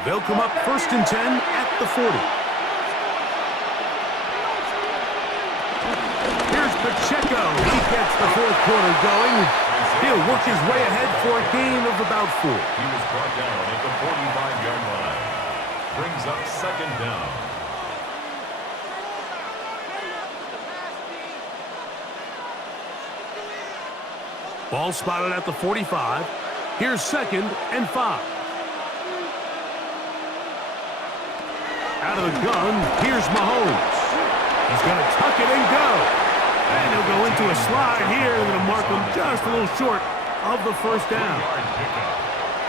They'll come up 1st and 10 at the 40. Here's Pacheco. He gets the 4th quarter going. He'll work his way ahead for a gain of about 4. He was brought down at the 45-yard line. Brings up 2nd down. Ball spotted at the 45. Here's 2nd and 5. Out of the gun, here's Mahomes. He's going to tuck it and go. And he'll go into a slide here that'll mark him just a little short of the 1st down.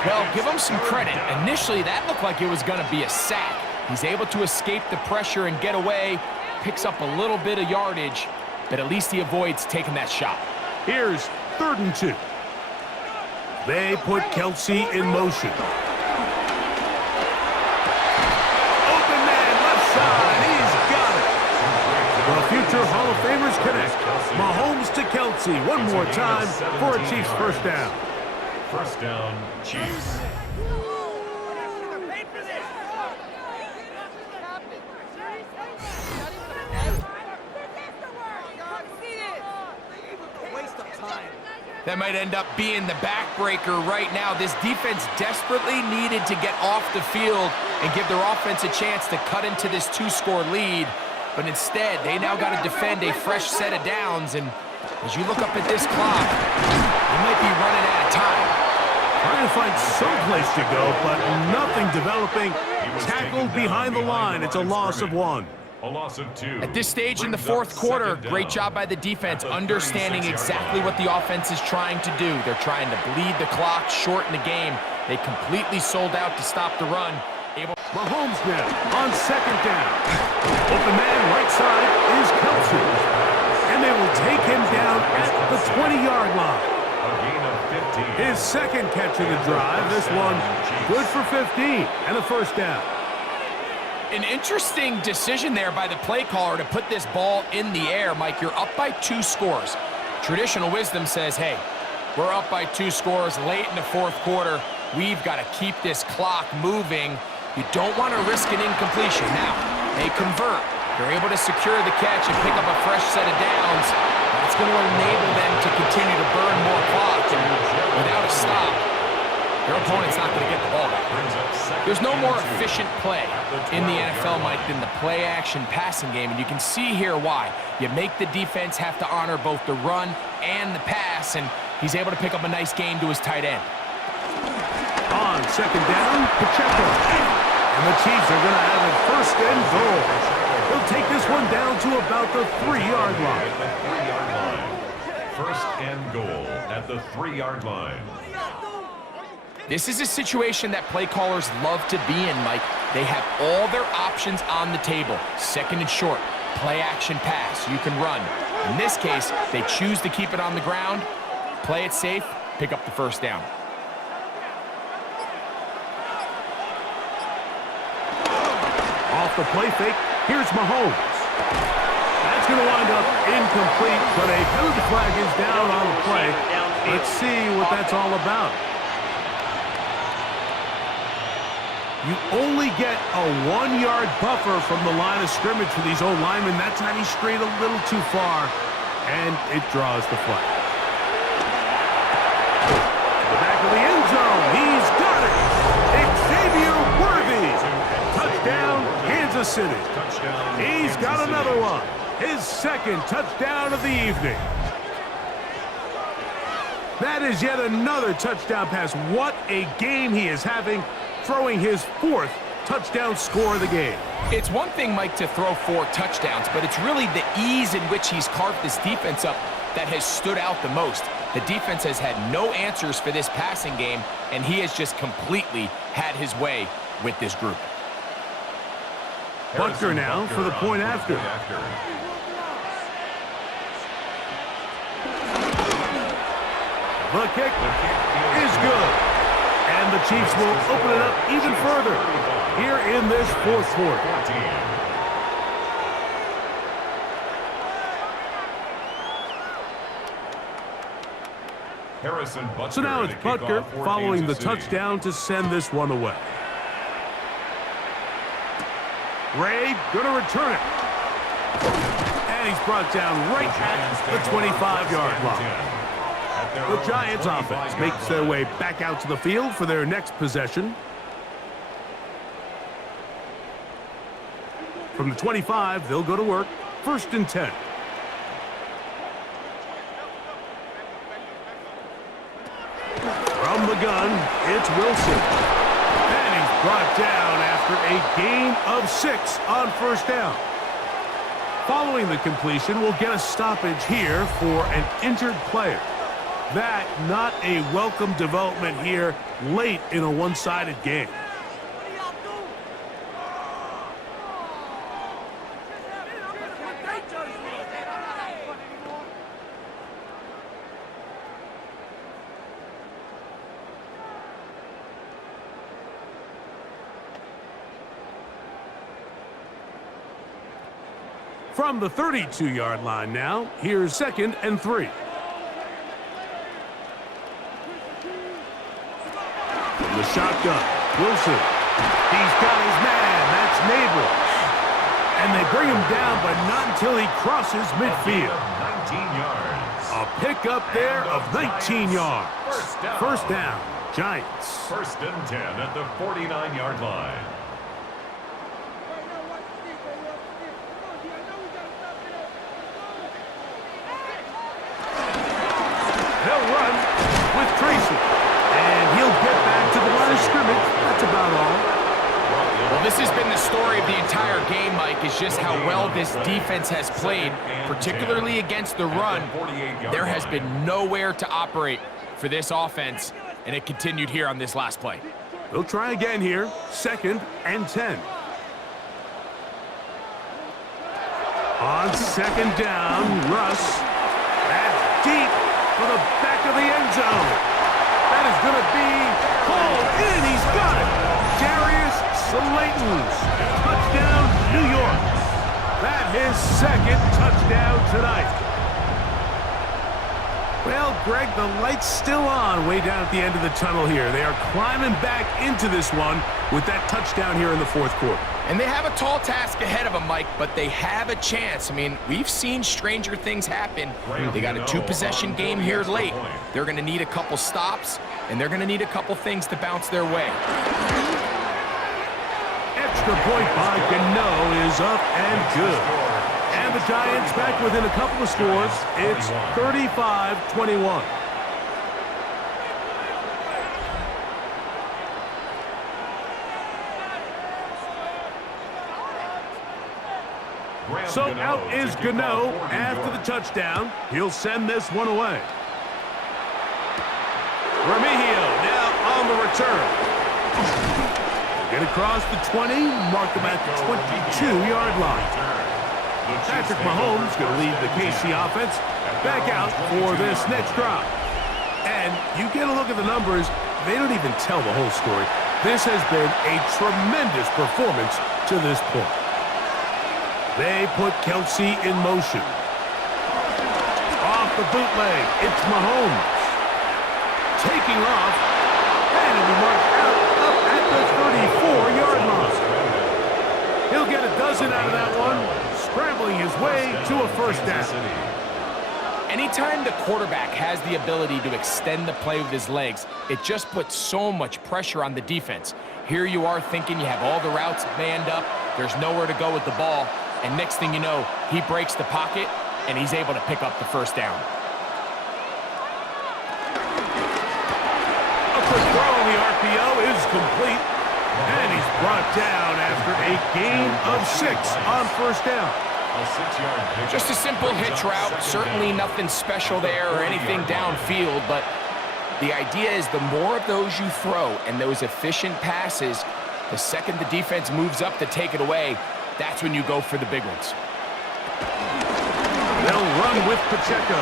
Well, give him some credit. Initially, that looked like it was going to be a sack. He's able to escape the pressure and get away, picks up a little bit of yardage, but at least he avoids taking that shot. Here's 3rd and 2. They put Kelsey in motion. Open man, left side. He's got it. The future Hall of Famers connect. Mahomes to Kelsey one more time for a Chiefs 1st down. 1st down, Chiefs. That might end up being the backbreaker right now. This defense desperately needed to get off the field and give their offense a chance to cut into this 2-score lead. But instead, they now got to defend a fresh set of downs. And as you look up at this clock, they might be running out of time. Trying to find some place to go, but nothing developing. Tackled behind the line. It's a loss of 1. A loss of 2. At this stage in the 4th quarter, great job by the defense, understanding exactly what the offense is trying to do. They're trying to bleed the clock, shorten the game. They completely sold out to stop the run. Mahomes now on 2nd down. Open man right side is Kelsey. And they will take him down at the 20-yard line. A gain of 15. His 2nd catch of the drive. This one good for 15 and a 1st down. An interesting decision there by the play caller to put this ball in the air. Mike, you're up by 2 scores. Traditional wisdom says, hey, we're up by 2 scores late in the 4th quarter. We've got to keep this clock moving. You don't want to risk an incompletion. Now, they convert. They're able to secure the catch and pick up a fresh set of downs. That's going to enable them to continue to burn more clock. And without a stop, their opponent's not going to get the ball back. There's no more efficient play in the NFL, Mike, than the play-action passing game, and you can see here why. You make the defense have to honor both the run and the pass, and he's able to pick up a nice gain to his tight end. On 2nd down, Pacheco. And the Chiefs are going to have a 1st and goal. They'll take this one down to about the 3-yard line. 1st and goal at the 3-yard line. This is a situation that play callers love to be in, Mike. They have all their options on the table. 2nd and short, play action pass, you can run. In this case, they choose to keep it on the ground, play it safe, pick up the 1st down. Off the play fake, here's Mahomes. That's going to wind up incomplete, but a penalty flag is down on the play. Let's see what that's all about. You only get a 1-yard buffer from the line of scrimmage for these old linemen. That time he strayed a little too far, and it draws the flag. To the back of the end zone, he's got it. Xavier Worthy. Touchdown, Kansas City. He's got another one. His 2nd touchdown of the evening. That is yet another touchdown pass. What a game he is having, throwing his 4th touchdown score of the game. It's one thing, Mike, to throw 4 touchdowns, but it's really the ease in which he's carved this defense up that has stood out the most. The defense has had no answers for this passing game, and he has just completely had his way with this group. Butker now for the point after. The kick is good. And the Chiefs will open it up even further here in this 4th quarter. Harrison Butker. So now it's Butker following the touchdown to send this one away. Ray gonna return it. And he's brought down right at the 25-yard line. The Giants offense makes their way back out to the field for their next possession. From the 25, they'll go to work. 1st and 10. From the gun, it's Wilson. And he's brought down after a gain of 6 on 1st down. Following the completion, we'll get a stoppage here for an injured player. That not a welcome development here late in a one-sided game. From the 32-yard line now, here's 2nd and 3. From the shotgun, Wilson. He's got his man. That's Neighbors. And they bring him down, but not until he crosses midfield. 19 yards. A pickup there of 19 yards. First down, Giants. 1st and 10 at the 49-yard line. They'll run with Tracy. And he'll get back to the line of scrimmage. That's about all. Well, this has been the story of the entire game, Mike, is just how well this defense has played, particularly against the run. There has been nowhere to operate for this offense, and it continued here on this last play. They'll try again here. 2nd and 10. On 2nd down, Russ. That's deep for the back of the end zone. That is going to be pulled in. He's got it. Darius Slayton's touchdown, New York. That his 2nd touchdown tonight. Well, Greg, the light's still on way down at the end of the tunnel here. They are climbing back into this one with that touchdown here in the 4th quarter. And they have a tall task ahead of them, Mike, but they have a chance. I mean, we've seen stranger things happen. They got a 2-possession game here late. They're going to need a couple stops, and they're going to need a couple things to bounce their way. Extra point by Gano is up and good. And the Giants back within a couple of scores. It's 35-21. So out is Gano after the touchdown. He'll send this one away. Remigio now on the return. Get across the 20, mark him at the 22-yard line. Patrick Mahomes going to lead the KC offense back out for this next drive. And you get a look at the numbers, they don't even tell the whole story. This has been a tremendous performance to this point. They put Kelsey in motion. Off the bootleg, it's Mahomes. Taking off, and it'll be marked out up at the 34-yard line. He'll get a dozen out of that one, scrambling his way to a 1st down. Anytime the quarterback has the ability to extend the play with his legs, it just puts so much pressure on the defense. Here you are thinking you have all the routes manned up, there's nowhere to go with the ball, and next thing you know, he breaks the pocket, and he's able to pick up the 1st down. A quick throw on the RPO is complete, and he's brought down after a gain of 6 on 1st down. Just a simple hitch route, certainly nothing special there or anything downfield, but the idea is the more of those you throw and those efficient passes, the second the defense moves up to take it away, that's when you go for the big ones. They'll run with Pacheco.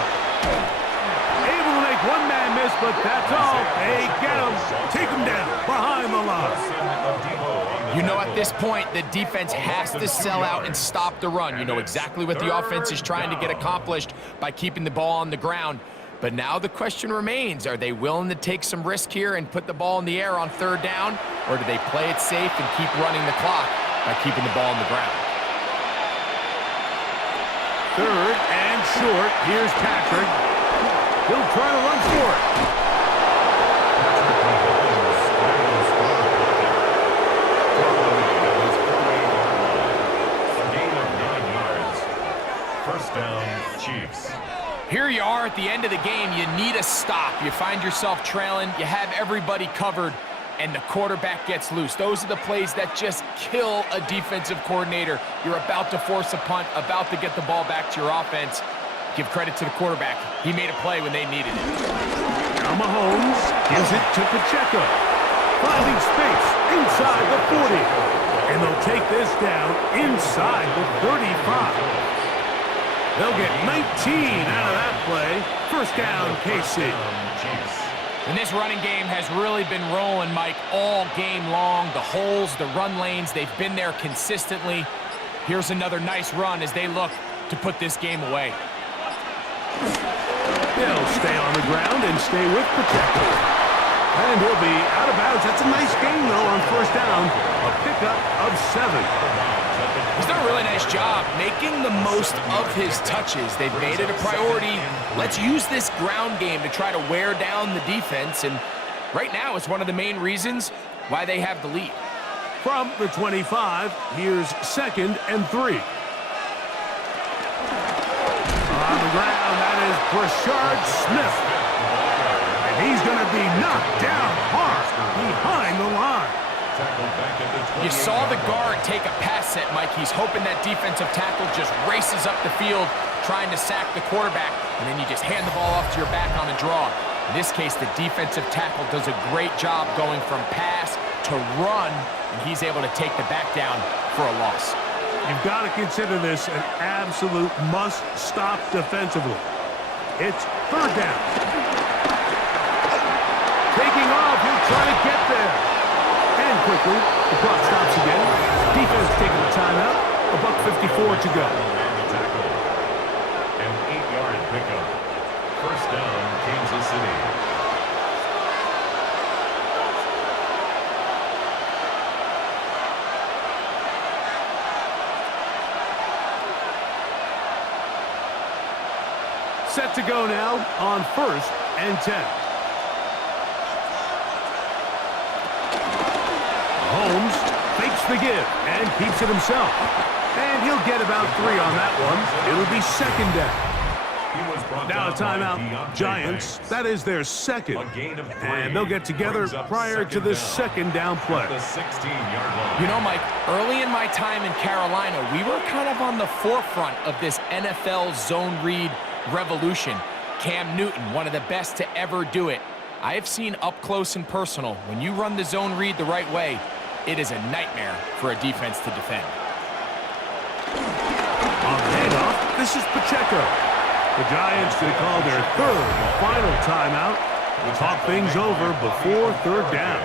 Able to make one man miss, but that's all. They get him, take him down behind the line. You know, at this point, the defense has to sell out and stop the run. You know exactly what the offense is trying to get accomplished by keeping the ball on the ground. But now the question remains, are they willing to take some risk here and put the ball in the air on 3rd down, or do they play it safe and keep running the clock? by keeping the ball on the ground. Third and short. Here's Patrick. He'll try to run for it. First down, Chiefs. Here you are at the end of the game. You need a stop. You find yourself trailing. You have everybody covered, and the quarterback gets loose. Those are the plays that just kill a defensive coordinator. You're about to force a punt, about to get the ball back to your offense. Give credit to the quarterback. He made a play when they needed it. Now Mahomes gives it to Pacheco. Finding space inside the 40. And they'll take this down inside the 35. They'll get 19 out of that play. First down, KC. And this running game has really been rolling, Mike, all game long. The holes, the run lanes, they've been there consistently. Here's another nice run as they look to put this game away. They'll stay on the ground and stay with Pacheco. And he'll be out of bounds. That's a nice gain, though, on first down. A pickup of 7. He's done a really nice job making the most of his touches. They've made it a priority. Let's use this ground game to try to wear down the defense. And right now, it's one of the main reasons why they have the lead. From the 25, here's 2nd and 3. On the ground, that is Brashard Smith. And he's going to be knocked down hard behind the line. You saw the guard take a pass set, Mike. He's hoping that defensive tackle just races up the field trying to sack the quarterback, and then you just hand the ball off to your back on a draw. In this case, the defensive tackle does a great job going from pass to run, and he's able to take the back down for a loss. You've got to consider this an absolute must-stop defensively. It's third down. Taking off, he'll try to get there. And quickly, the clock stops again. Defense taking the timeout. $1:54 to go. An 8-yard pickup. First down, Kansas City. Set to go now on 1st and 10. Holmes fakes the give and keeps it himself. And he'll get about 3 on that one. It'll be 2nd down. Now a timeout. Giants, that is their 2nd. And they'll get together prior to the 2nd down play. You know, Mike, early in my time in Carolina, we were kind of on the forefront of this NFL zone read revolution. Cam Newton, one of the best to ever do it. I have seen up close and personal, when you run the zone read the right way, it is a nightmare for a defense to defend. On the handoff, this is Pacheco. The Giants going to call their 3rd and final timeout to talk things over before 3rd down.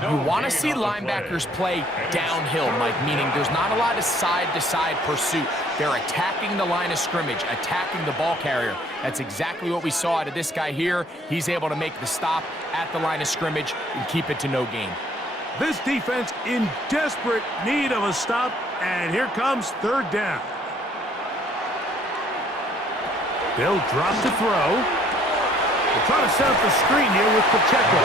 You want to see linebackers play downhill, Mike, meaning there's not a lot of side-to-side pursuit. They're attacking the line of scrimmage, attacking the ball carrier. That's exactly what we saw out of this guy here. He's able to make the stop at the line of scrimmage and keep it to no gain. This defense in desperate need of a stop, and here comes 3rd down. They'll drop to throw. They'll try to set up the screen here with Pacheco.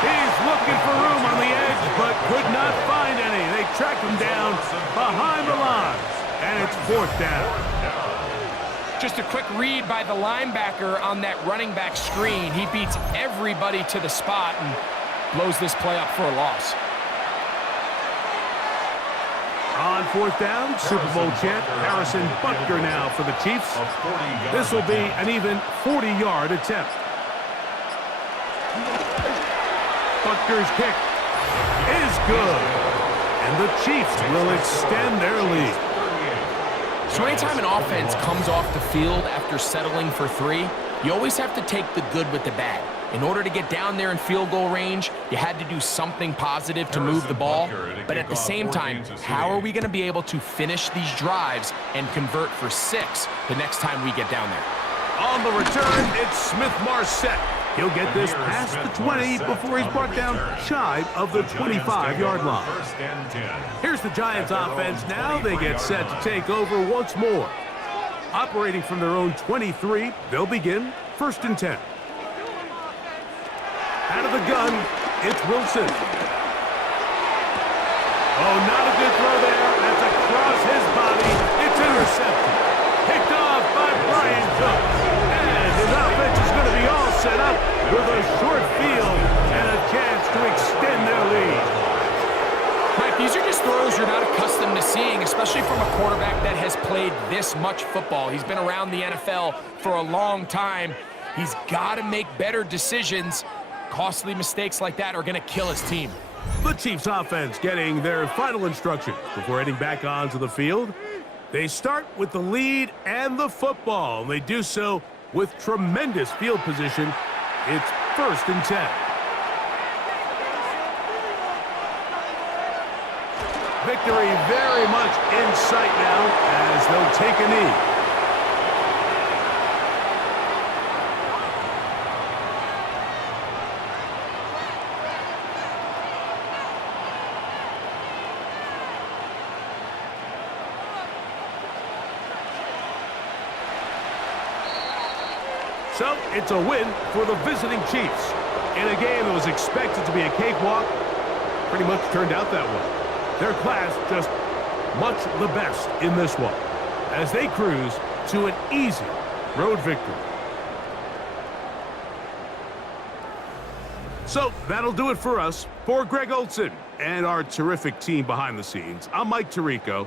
He's looking for room on the edge, but could not find any. They track him down behind the line, and it's 4th down. Just a quick read by the linebacker on that running back screen. He beats everybody to the spot and blows this play up for a loss. On 4th down, Super Bowl champ Harrison Butker now for the Chiefs. This will be an even 40-yard attempt. Butker's kick is good, and the Chiefs will extend their lead. So anytime an offense comes off the field after settling for 3, you always have to take the good with the bad. In order to get down there in field goal range, you had to do something positive to move the ball. But at the same time, how are we going to be able to finish these drives and convert for 6 the next time we get down there? On the return, it's Smith-Marset. He'll get this past the 20 before he's brought down shy of the 25-yard line. First and 10. Here's the Giants offense now. They get set to take over once more. Operating from their own 23, they'll begin first and 10. Out of the gun, it's Wilson. Oh, not a good throw there. That's across his body. It's intercepted. Picked off by Brian Cook. And his offense is going to be all set up with a short field and a chance to extend their lead. Mike, these are just throws you're not accustomed to seeing, especially from a quarterback that has played this much football. He's been around the NFL for a long time. He's got to make better decisions. Costly mistakes like that are going to kill his team. The Chiefs offense getting their final instructions before heading back onto the field. They start with the lead and the football. They do so with tremendous field position. It's first and 10. Victory very much in sight now as they'll take a knee. So, it's a win for the visiting Chiefs. In a game that was expected to be a cakewalk, pretty much turned out that way. Their class just much the best in this one, as they cruise to an easy road victory. So, that'll do it for us. For Greg Olson and our terrific team behind the scenes, I'm Mike Tirico.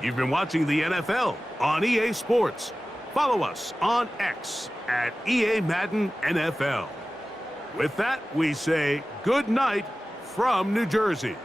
You've been watching the NFL on EA Sports. Follow us on X at EA Madden NFL. With that, we say good night from New Jersey.